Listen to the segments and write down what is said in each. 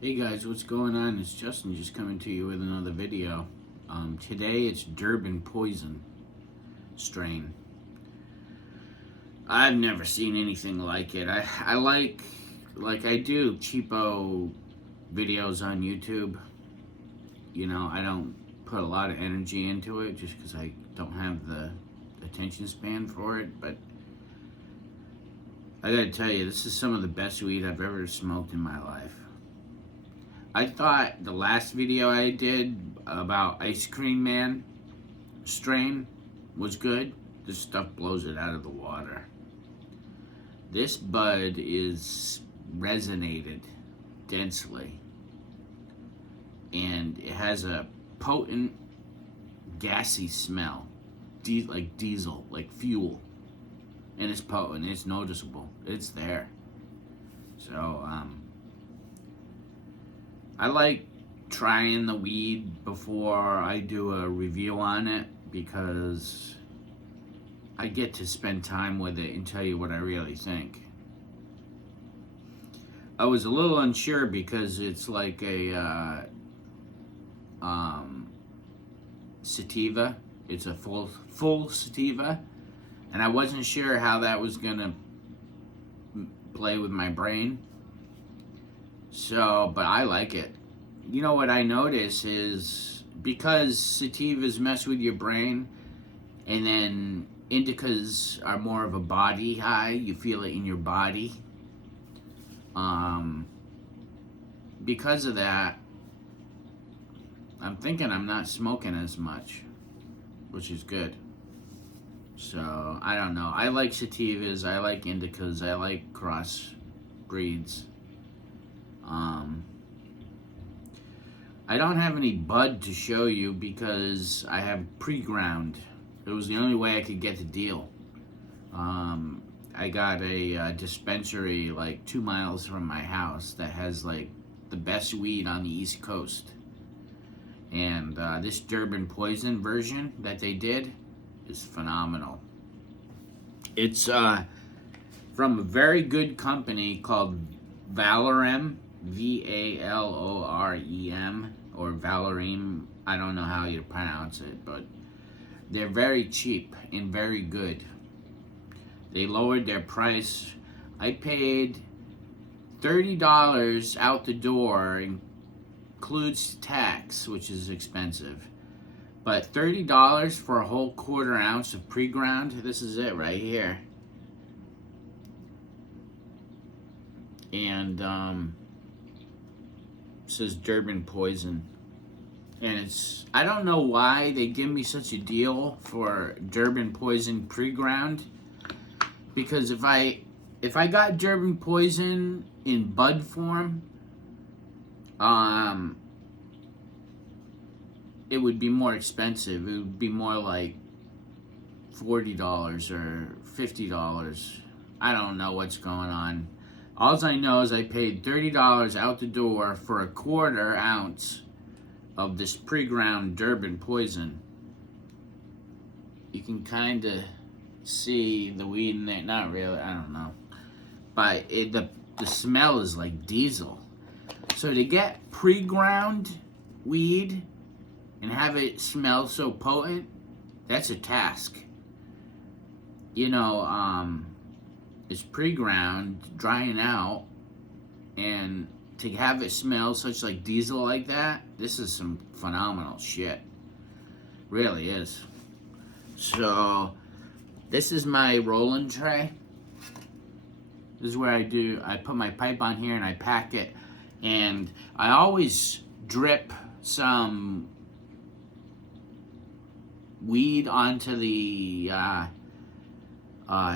Hey guys, what's going on? It's Justin just coming to you with another video. Today it's Durbin poison strain. I've never seen anything like it. I like I do cheapo videos on YouTube. You know, I don't put a lot of energy into it just because I don't have the attention span for it. But I gotta tell you, this is some of the best weed I've ever smoked in my life. I thought the last video I did about Ice Cream Man strain was good. This stuff blows it out of the water. This bud is resonated densely, and it has a potent, gassy smell, like diesel, like fuel, and it's potent. It's noticeable. It's there. So I like trying the weed before I do a review on it because I get to spend time with it and tell you what I really think. I was a little unsure because it's like a sativa. It's a full sativa, and I wasn't sure how that was gonna play with my brain. So, but I like it. You know what I notice is because sativas mess with your brain, and then indicas are more of a body high. You feel it in your body. Because of that, I'm thinking I'm not smoking as much, which is good. So, I don't know. I like sativas, I like indicas, I like cross breeds. I don't have any bud to show you because I have pre-ground. It was the only way I could get the deal. I got a dispensary like 2 miles from my house that has like the best weed on the East Coast. And this Durbin poison version that they did is phenomenal. It's from a very good company called Valorem, Valorem, or Valorem. I don't know how you pronounce it, but they're very cheap and very good. They lowered their price. I paid $30 out the door, includes tax, which is expensive. But $30 for a whole quarter ounce of pre-ground, this is it right here. And it says Durbin poison. And it's, I don't know why they give me such a deal for Durbin poison pre-ground. Because if I got Durbin poison in bud form, it would be more expensive. It would be more like $40 or $50. I don't know what's going on. All I know is I paid $30 out the door for a quarter ounce of this pre-ground Durbin poison. You can kind of see the weed in there. Not really, I don't know. But the smell is like diesel. So to get pre-ground weed and have it smell so potent, that's a task. You know, it's pre-ground, drying out, and to have it smell such like diesel like that, this is some phenomenal shit. Really is. So, this is my rolling tray. This is where I put my pipe on here and I pack it. And I always drip some weed onto the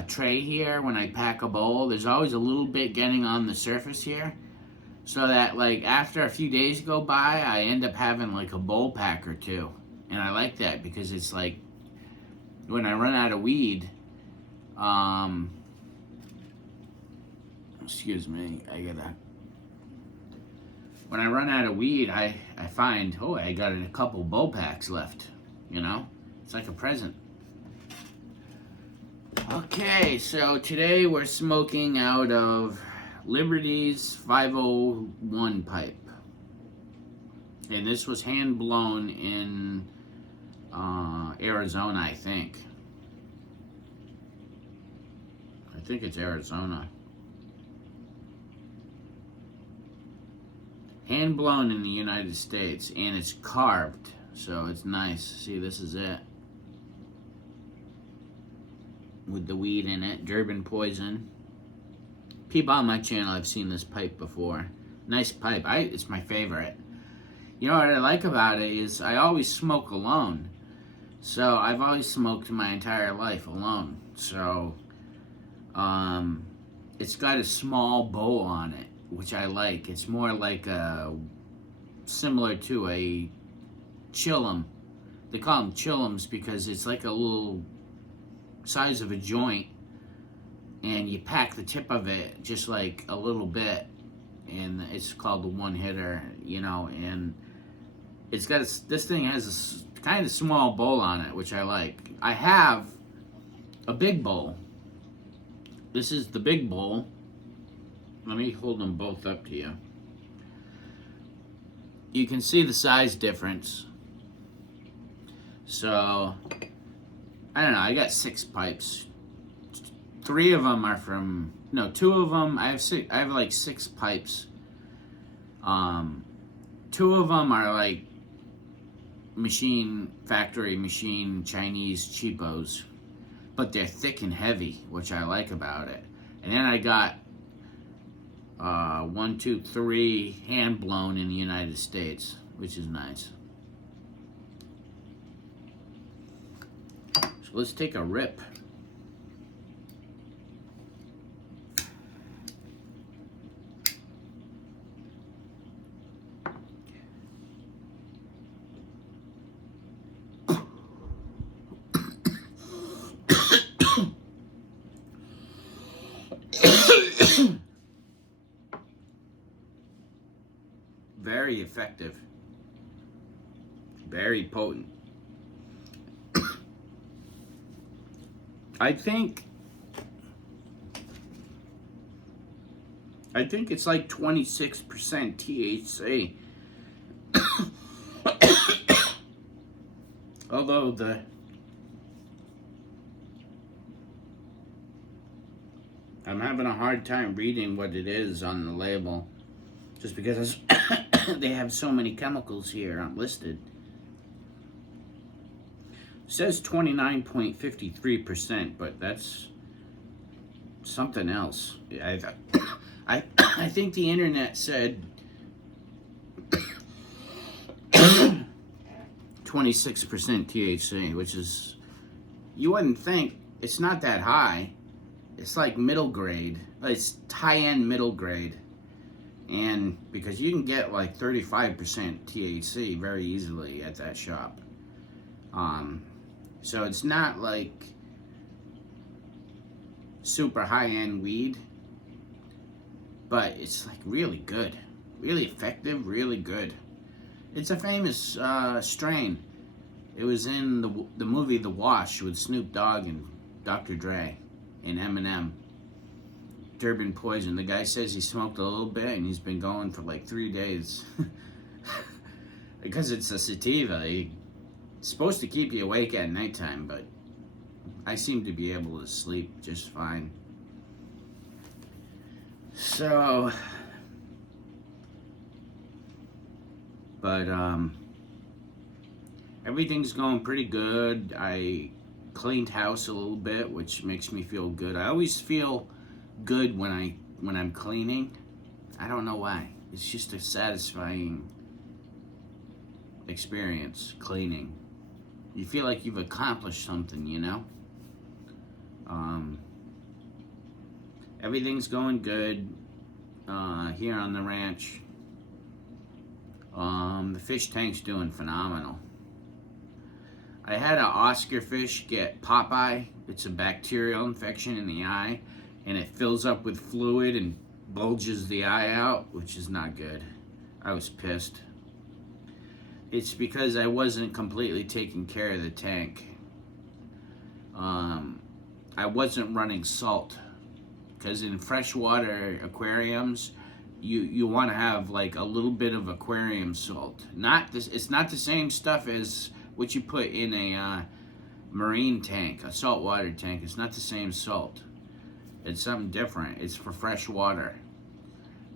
tray here when I pack a bowl. There's always a little bit getting on the surface here, so that like after a few days go by, I end up having like a bowl pack or two. And I like that because it's like when I run out of weed, excuse me, when I run out of weed, I find, oh, I got a couple bowl packs left, you know? It's like a present. Okay, so today we're smoking out of Liberty's 501 pipe. And this was hand blown in Arizona, I think. I think it's Arizona. Hand blown in the United States, and it's carved, so it's nice. See, this is it. With the weed in it, Durbin poison. People on my channel have seen this pipe before. Nice pipe. It's my favorite. You know what I like about it is I always smoke alone. So I've always smoked my entire life alone. So it's got a small bowl on it, which I like. It's more like similar to a chillum. They call them chillums because it's like a little size of a joint, and you pack the tip of it just like a little bit, and it's called the one hitter, you know. And it's got this thing has a kind of small bowl on it, which I like. I have a big bowl. This is the big bowl. Let me hold them both up to you. You can see the size difference. So I don't know, I got 6 pipes. 3 of them are from, no, 2 of them, I have like 6 pipes. 2 of them are like factory machine Chinese cheapos, but they're thick and heavy, which I like about it. And then I got 1, 2, 3 hand blown in the United States, which is nice. So let's take a rip. Very effective. Very potent. I think it's like 26% THC. Although I'm having a hard time reading what it is on the label, just because they have so many chemicals here listed. It says 29.53%, but that's something else. I think the internet said 26% THC, which is, you wouldn't think, it's not that high. It's like middle grade. It's high-end middle grade. And because you can get like 35% THC very easily at that shop. So it's not like super high-end weed, but it's like really good, really effective, really good. It's a famous strain. It was in the movie The Wash with Snoop Dogg and Dr. Dre and Eminem. Durbin poison. The guy says he smoked a little bit and he's been going for like 3 days. Because it's a sativa. It's supposed to keep you awake at nighttime, but I seem to be able to sleep just fine. So, but everything's going pretty good. I cleaned house a little bit, which makes me feel good. I always feel good when I'm cleaning. I don't know why. It's just a satisfying experience, cleaning. You feel like you've accomplished something, you know? Everything's going good here on the ranch. The fish tank's doing phenomenal. I had an Oscar fish get pop eye. It's a bacterial infection in the eye, and it fills up with fluid and bulges the eye out, which is not good. I was pissed. It's because I wasn't completely taking care of the tank. I wasn't running salt, because in freshwater aquariums, you want to have like a little bit of aquarium salt. Not this. It's not the same stuff as what you put in a marine tank, a saltwater tank. It's not the same salt. It's something different. It's for fresh water.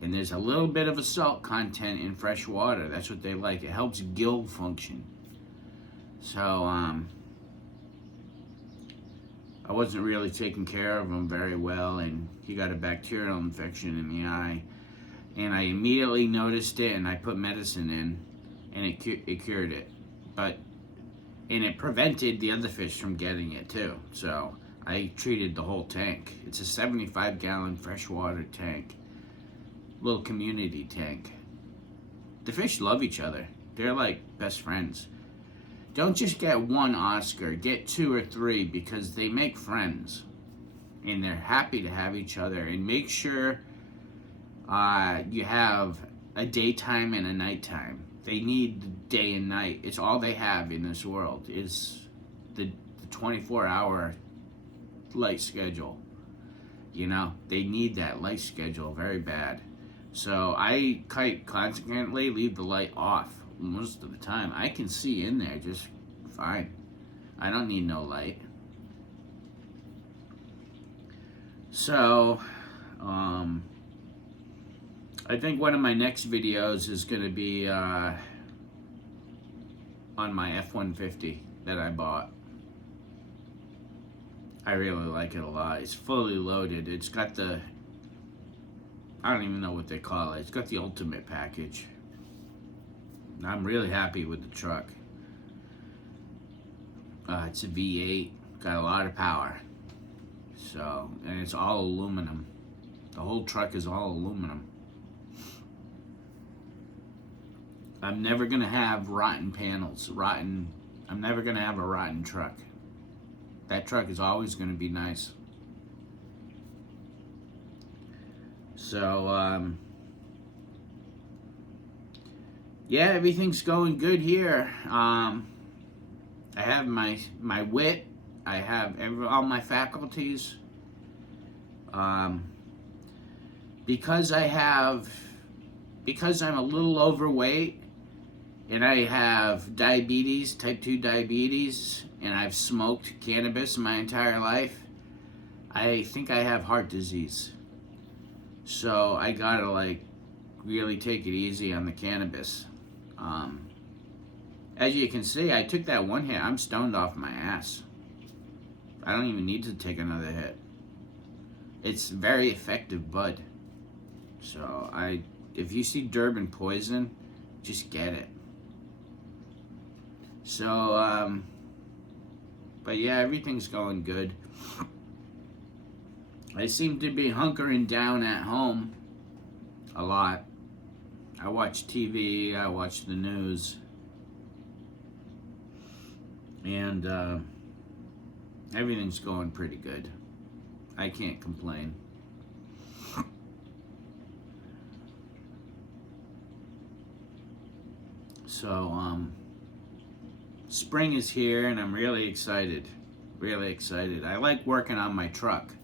And there's a little bit of a salt content in fresh water. That's what they like. It helps gill function. So, I wasn't really taking care of him very well, and he got a bacterial infection in the eye. And I immediately noticed it, and I put medicine in, and it cured it. And it prevented the other fish from getting it too. So I treated the whole tank. It's a 75-gallon freshwater tank. Little community tank. The fish love each other. They're like best friends. Don't just get one Oscar, get 2 or 3, because they make friends. And they're happy to have each other. And make sure you have a daytime and a nighttime. They need the day and night. It's all they have in this world is the 24-hour light schedule. You know, they need that light schedule very bad. So I consequently leave the light off most of the time. I can see in there just fine. I don't need no light. So, I think one of my next videos is going to be on my F-150 that I bought. I really like it a lot. It's fully loaded. It's got the, I don't even know what they call it. It's got the ultimate package. I'm really happy with the truck. It's a V8. Got a lot of power. So, and it's all aluminum. The whole truck is all aluminum. I'm never gonna have rotten panels. I'm never gonna have a rotten truck. That truck is always gonna be nice. So, yeah, everything's going good here. I have my wit. I have all my faculties. Because I'm a little overweight, and I have diabetes, type 2 diabetes, and I've smoked cannabis my entire life, I think I have heart disease. So I gotta like really take it easy on the cannabis. As you can see, I took that one hit. I'm stoned off my ass. I don't even need to take another hit. It's very effective bud. So if you see Durbin poison, just get it. So, but yeah, everything's going good. I seem to be hunkering down at home a lot. I watch TV, I watch the news, and everything's going pretty good. I can't complain. So, spring is here, and I'm really excited. Really excited. I like working on my truck.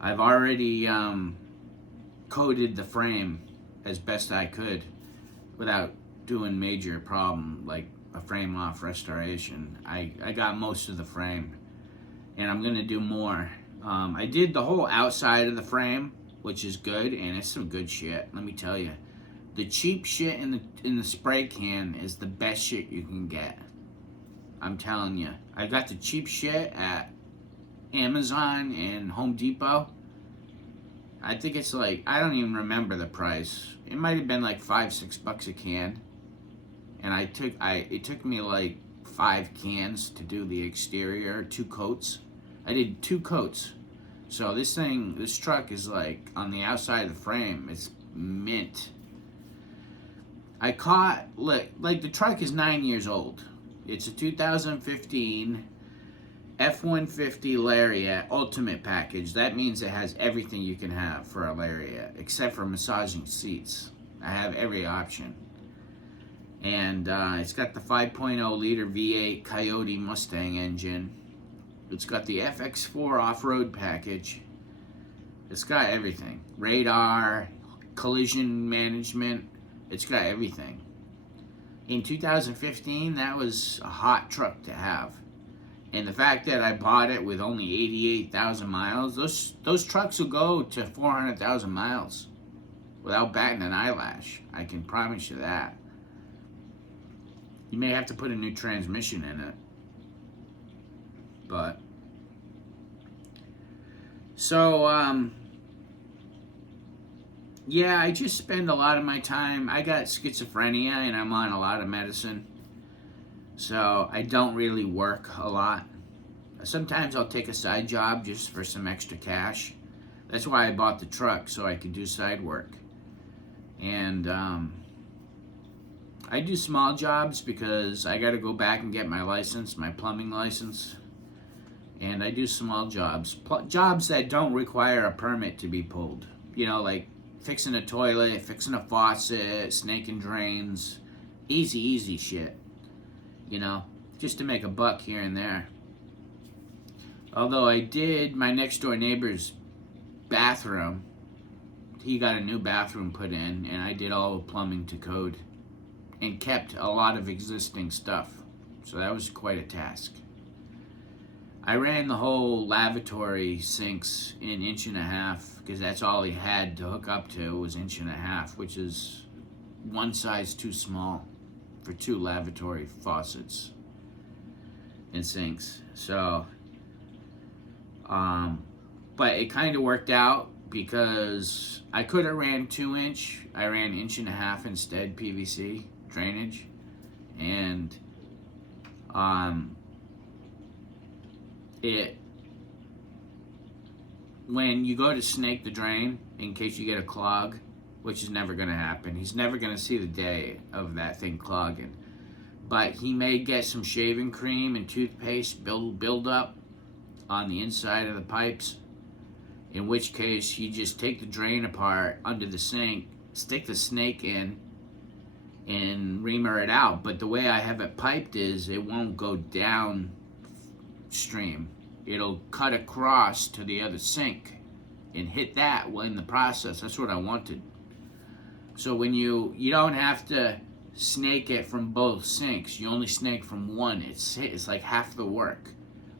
I've already coated the frame as best I could without doing major problem like a frame off restoration. I got most of the frame, and I'm gonna do more. I did the whole outside of the frame, which is good, and it's some good shit, let me tell you. The cheap shit in the spray can is the best shit you can get. I'm telling you. I got the cheap shit at Amazon and Home Depot. I think it's like, I don't even remember the price. It might have been like $5-6 a can. And it took me like 5 cans to do the exterior, 2 coats. I did 2 coats. So this truck is like, on the outside of the frame, it's mint. I caught, like the truck is 9 years old. It's a 2015 F-150 Lariat Ultimate Package. That means it has everything you can have for a Lariat, except for massaging seats. I have every option. And it's got the 5.0 liter V8 Coyote Mustang engine. It's got the FX4 off-road package. It's got everything. Radar, collision management. It's got everything. In 2015, that was a hot truck to have. And the fact that I bought it with only 88,000 miles, those trucks will go to 400,000 miles without batting an eyelash. I can promise you that. You may have to put a new transmission in it. But, so, yeah, I just spend a lot of my time. I got schizophrenia and I'm on a lot of medicine. So I don't really work a lot. Sometimes I'll take a side job just for some extra cash. That's why I bought the truck, so I could do side work. And I do small jobs because I got to go back and get my license, my plumbing license. And I do small jobs. Jobs that don't require a permit to be pulled. You know, like fixing a toilet, fixing a faucet, snaking drains. Easy shit. You know, just to make a buck here and there. Although I did my next door neighbor's bathroom. He got a new bathroom put in, and I did all the plumbing to code and kept a lot of existing stuff. So that was quite a task. I ran the whole lavatory sinks in 1.5 inches because that's all he had to hook up to was 1.5 inches, which is one size too small for 2 lavatory faucets and sinks. So, but it kind of worked out because I could have ran 2 inch. I ran 1.5 inches instead, PVC drainage, and when you go to snake the drain in case you get a clog, which is never going to happen. He's never going to see the day of that thing clogging. But he may get some shaving cream and toothpaste build up on the inside of the pipes, in which case you just take the drain apart under the sink, stick the snake in, and reamer it out. But the way I have it piped is it won't go downstream. It'll cut across to the other sink and hit that in the process. That's what I wanted. So when you don't have to snake it from both sinks. You only snake from one. It's like half the work.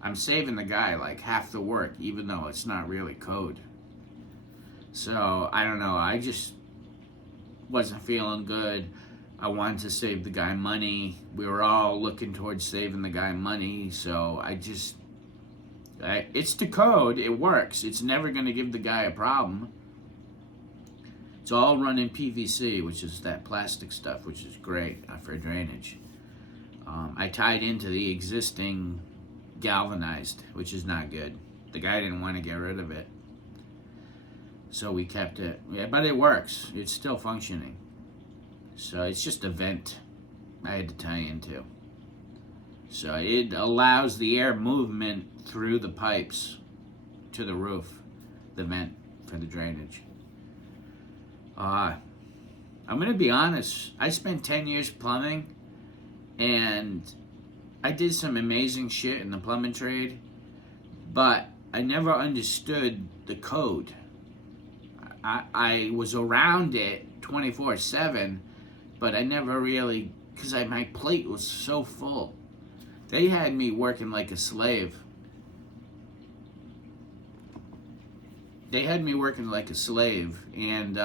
I'm saving the guy like half the work, even though it's not really code. So I don't know. I just wasn't feeling good. I wanted to save the guy money. We were all looking towards saving the guy money. So it's the code. It works. It's never going to give the guy a problem. It's all run in PVC, which is that plastic stuff, which is great for drainage. I tied into the existing galvanized, which is not good. The guy didn't want to get rid of it. So we kept it. Yeah, but it works. It's still functioning. So it's just a vent I had to tie into. So it allows the air movement through the pipes to the roof, the vent for the drainage. I'm going to be honest. I spent 10 years plumbing, and I did some amazing shit in the plumbing trade, but I never understood the code. I was around it 24/7, but I never really, because my plate was so full. They had me working like a slave. And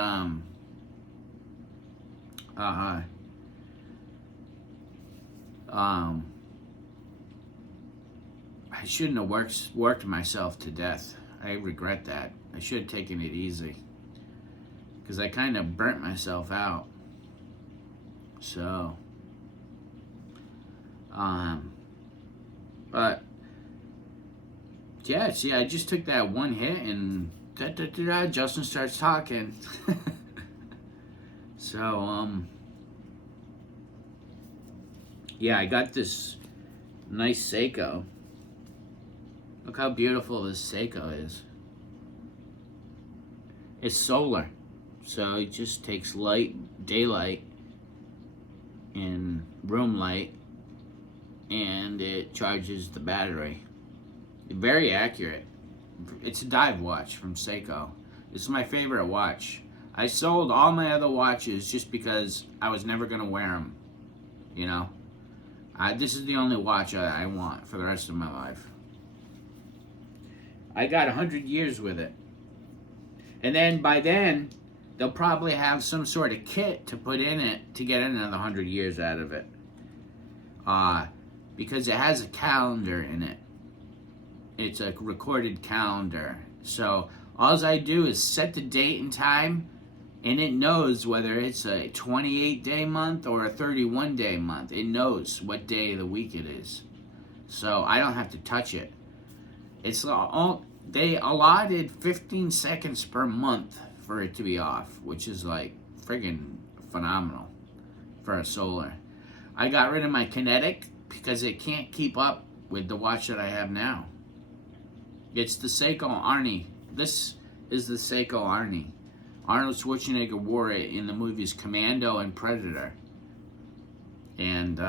I shouldn't have worked myself to death. I regret that. I should have taken it easy, because I kind of burnt myself out. So, but yeah, see, I just took that one hit and Justin starts talking. So, yeah, I got this nice Seiko. Look how beautiful this Seiko is. It's solar, so it just takes daylight, and room light, and it charges the battery. Very accurate. It's a dive watch from Seiko. It's my favorite watch. I sold all my other watches just because I was never going to wear them, you know. This is the only watch I want for the rest of my life. I got 100 years with it. And then by then, they'll probably have some sort of kit to put in it to get another 100 years out of it. Because it has a calendar in it. It's a recorded calendar. So all I do is set the date and time, and it knows whether it's a 28-day month or a 31-day month. It knows what day of the week it is. So I don't have to touch it. It's all, they allotted 15 seconds per month for it to be off, which is like friggin' phenomenal for a solar. I got rid of my Kinetic because it can't keep up with the watch that I have now. It's the Seiko Arnie. This is the Seiko Arnie. Arnold Schwarzenegger wore it in the movies Commando and Predator. And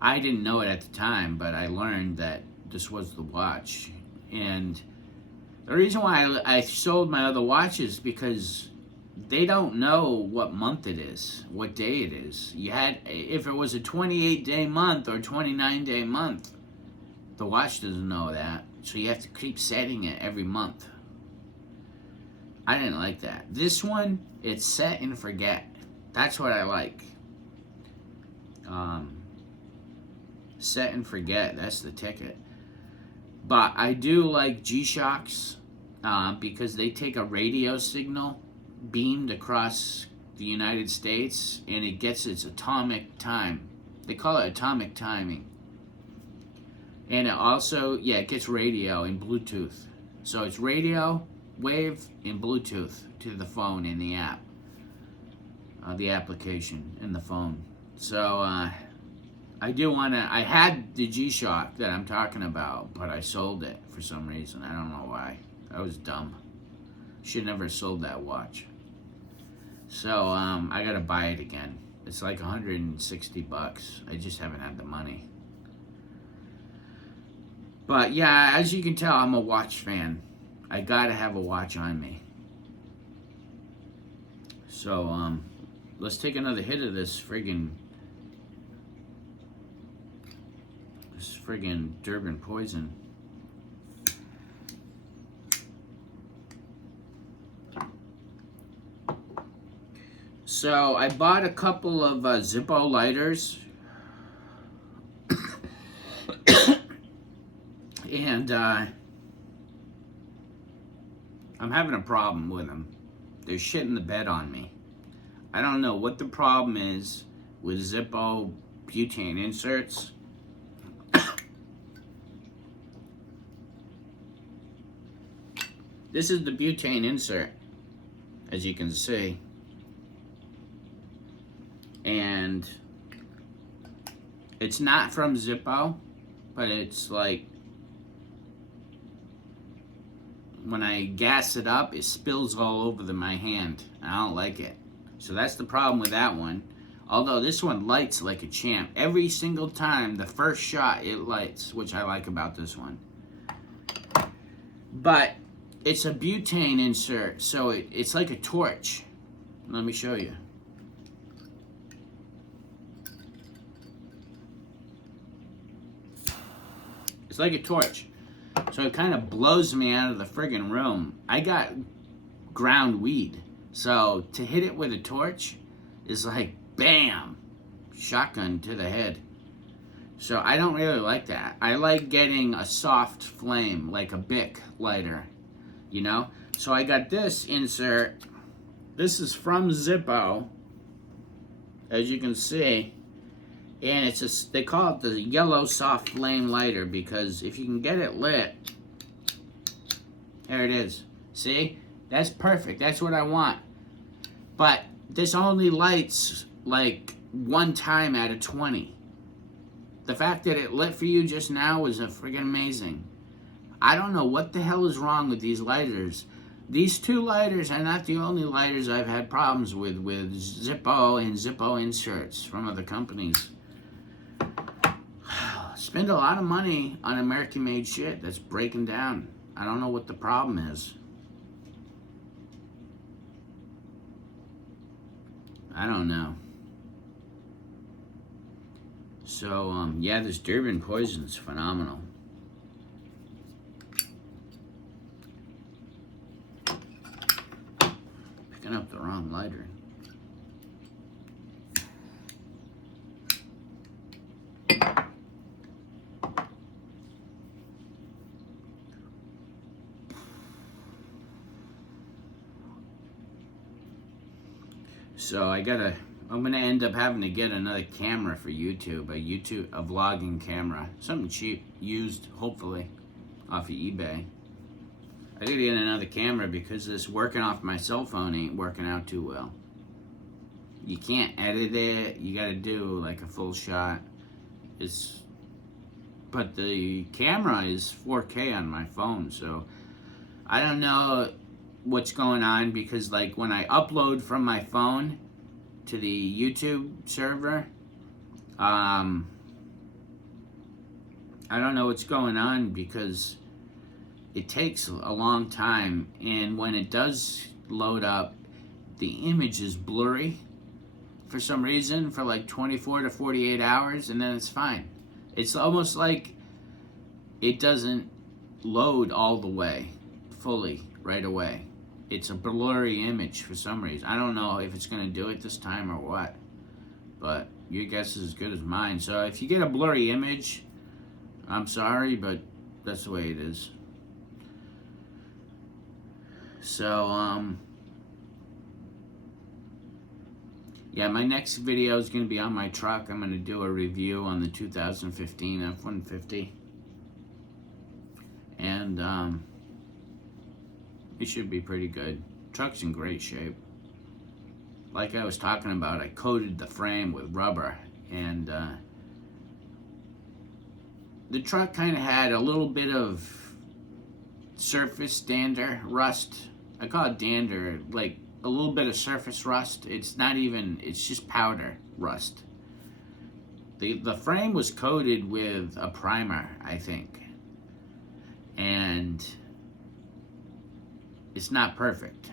I didn't know it at the time, but I learned that this was the watch. And the reason why I sold my other watches because they don't know what month it is, what day it is. If it was a 28-day month or 29-day month, the watch doesn't know that. So you have to keep setting it every month. I didn't like that. This one, it's set and forget. That's what I like. Set and forget. That's the ticket. But I do like G-Shocks because they take a radio signal beamed across the United States and it gets its atomic time. They call it atomic timing. And it also, it gets radio and Bluetooth. So it's radio, wave, and Bluetooth to the phone in the app. The application in the phone. So, I had the G-Shock that I'm talking about, but I sold it for some reason. I don't know why. I was dumb. Should never have sold that watch. So, I gotta buy it again. It's like $160. I just haven't had the money. But yeah, as you can tell, I'm a watch fan. I gotta have a watch on me. So, let's take another hit of this friggin' Durbin poison. So I bought a couple of Zippo lighters, and I'm having a problem with them. They're shitting the bed on me. I don't know what the problem is with Zippo butane inserts. This is the butane insert, as you can see. And it's not from Zippo, but it's like, when I gas it up, it spills all over my hand. I don't like it. So that's the problem with that one. Although this one lights like a champ. Every single time, the first shot, it lights, which I like about this one. But it's a butane insert, so it's like a torch. Let me show you. It's like a torch. So it kind of blows me out of the friggin' room. I got ground weed. So to hit it with a torch is like, bam, shotgun to the head. So I don't really like that. I like getting a soft flame, like a Bic lighter, you know? So I got this insert. This is from Zippo, as you can see. And they call it the yellow soft flame lighter because if you can get it lit, there it is. See? That's perfect. That's what I want. But this only lights like one time out of 20. The fact that it lit for you just now was friggin' amazing. I don't know what the hell is wrong with these lighters. These two lighters are not the only lighters I've had problems with Zippo and Zippo inserts from other companies. Spend a lot of money on American-made shit that's breaking down. I don't know what the problem is. I don't know. So, yeah, this Durbin poison is phenomenal. Picking up the wrong lighter. So I'm gonna end up having to get another camera for YouTube, a vlogging camera, something cheap, used, hopefully, off of eBay. I gotta get another camera because this working off my cell phone ain't working out too well. You can't edit it. You gotta do like a full shot. But the camera is 4K on my phone, so I don't know what's going on because like when I upload from my phone to the YouTube server, I don't know what's going on because it takes a long time, and when it does load up, the image is blurry for some reason for like 24 to 48 hours, and then it's fine. It's almost like it doesn't load all the way fully right away. It's a blurry image for some reason. I don't know if it's going to do it this time or what, but your guess is as good as mine. So if you get a blurry image, I'm sorry, but that's the way it is. So, yeah, my next video is going to be on my truck. I'm going to do a review on the 2015 F-150. And, it should be pretty good. Truck's in great shape. Like I was talking about, I coated the frame with rubber, and the truck kind of had a little bit of surface dander rust. I call it dander, like a little bit of surface rust. It's not even, it's just powder rust. The frame was coated with a primer, I think, and it's not perfect.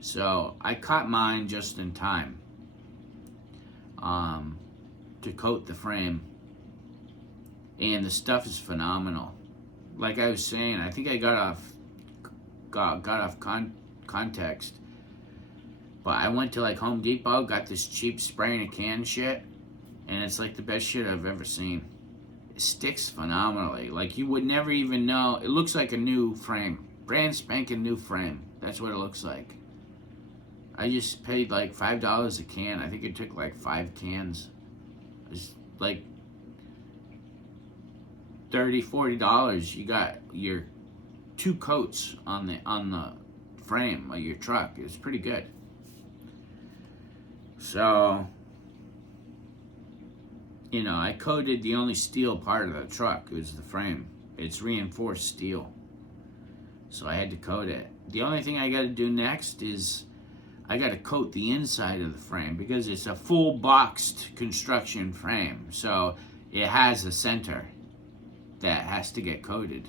So I caught mine just in time to coat the frame, and the stuff is phenomenal. Like I was saying, I think I got off context, but I went to like Home Depot, got this cheap spray in a can shit, and it's like the best shit I've ever seen. It sticks phenomenally. Like you would never even know. It looks like a new frame. Brand spanking new frame. That's what it looks like. I just paid like $5 a can. I think it took like 5 cans. It's like $30, $40. You got your 2 coats on the frame of your truck. It's pretty good. So, you know, I coated the only steel part of the truck. It was the frame. It's reinforced steel. So I had to coat it. The only thing I got to do next is I got to coat the inside of the frame because it's a full boxed construction frame. So it has a center that has to get coated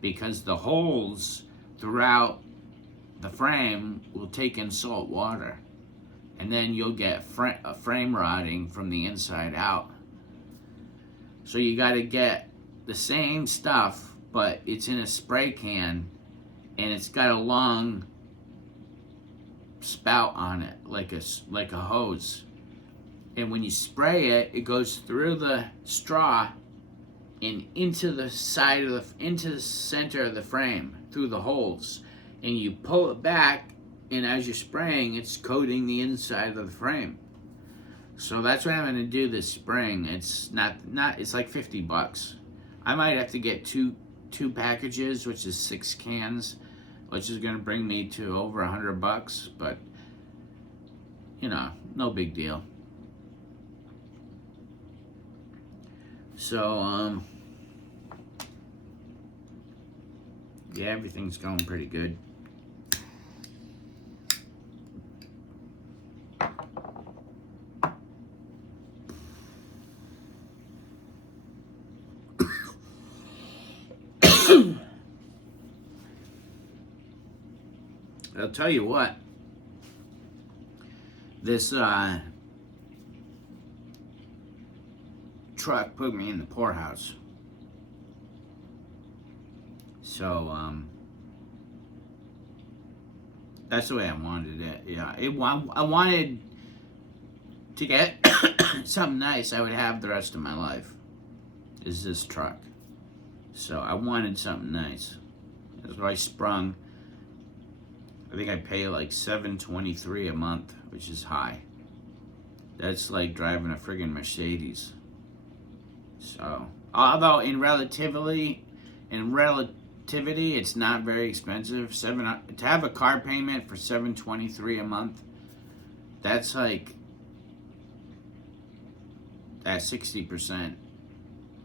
because the holes throughout the frame will take in salt water, and then you'll get frame rotting from the inside out. So you got to get the same stuff, but it's in a spray can, and it's got a long spout on it, like a hose. And when you spray it, it goes through the straw and into the center of the frame, through the holes. And you pull it back, and as you're spraying, it's coating the inside of the frame. So that's what I'm gonna do this spring. It's it's like $50. I might have to get two packages, which is 6 cans, which is gonna bring me to over $100, but you know, no big deal. So yeah, everything's going pretty good. I'll tell you what, This truck put me in the poorhouse. So that's the way I wanted it. Yeah, I wanted to get something nice I would have the rest of my life. Is this truck. So I wanted something nice. That's why I sprung. I think I pay like $723 a month, which is high. That's like driving a friggin' Mercedes. So, although in relativity, it's not very expensive. To have a car payment for $723 a month, that's like at 60%.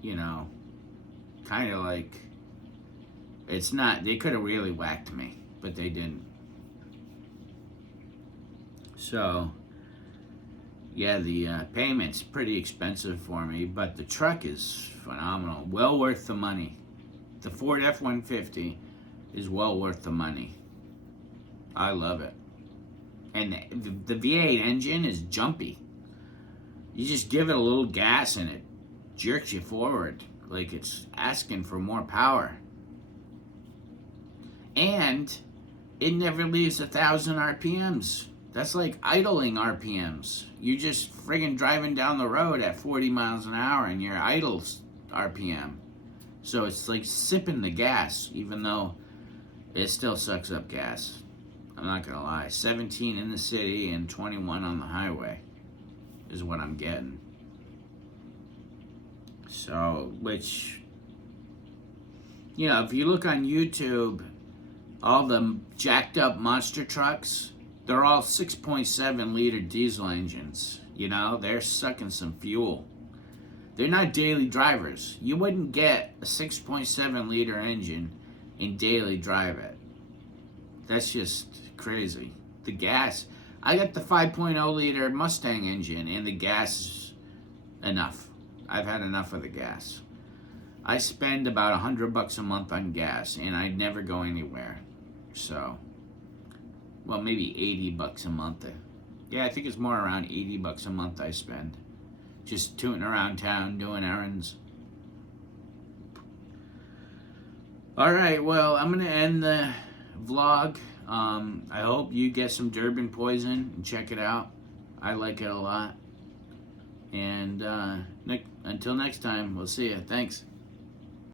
You know, kind of like, it's not. They could have really whacked me, but they didn't. So, yeah, the payment's pretty expensive for me, but the truck is phenomenal. Well worth the money. The Ford F-150 is well worth the money. I love it. And the V8 engine is jumpy. You just give it a little gas and it jerks you forward like it's asking for more power. And it never leaves 1,000 RPMs. That's like idling RPMs. You just friggin' driving down the road at 40 miles an hour and you're idle RPM. So it's like sipping the gas, even though it still sucks up gas. I'm not gonna lie. 17 in the city and 21 on the highway is what I'm getting. So, which, you know, if you look on YouTube, all the jacked up monster trucks, they're all 6.7 liter diesel engines. You know, they're sucking some fuel. They're not daily drivers. You wouldn't get a 6.7 liter engine and daily drive it. That's just crazy. The gas, I got the 5.0 liter Mustang engine and the gas is enough. I've had enough of the gas. I spend about $100 a month on gas and I never go anywhere. So, well, maybe $80 a month. Yeah, I think it's more around $80 a month I spend. Just tooting around town, doing errands. Alright, well, I'm going to end the vlog. I hope you get some Durbin poison and check it out. I like it a lot. And until next time, we'll see you. Thanks.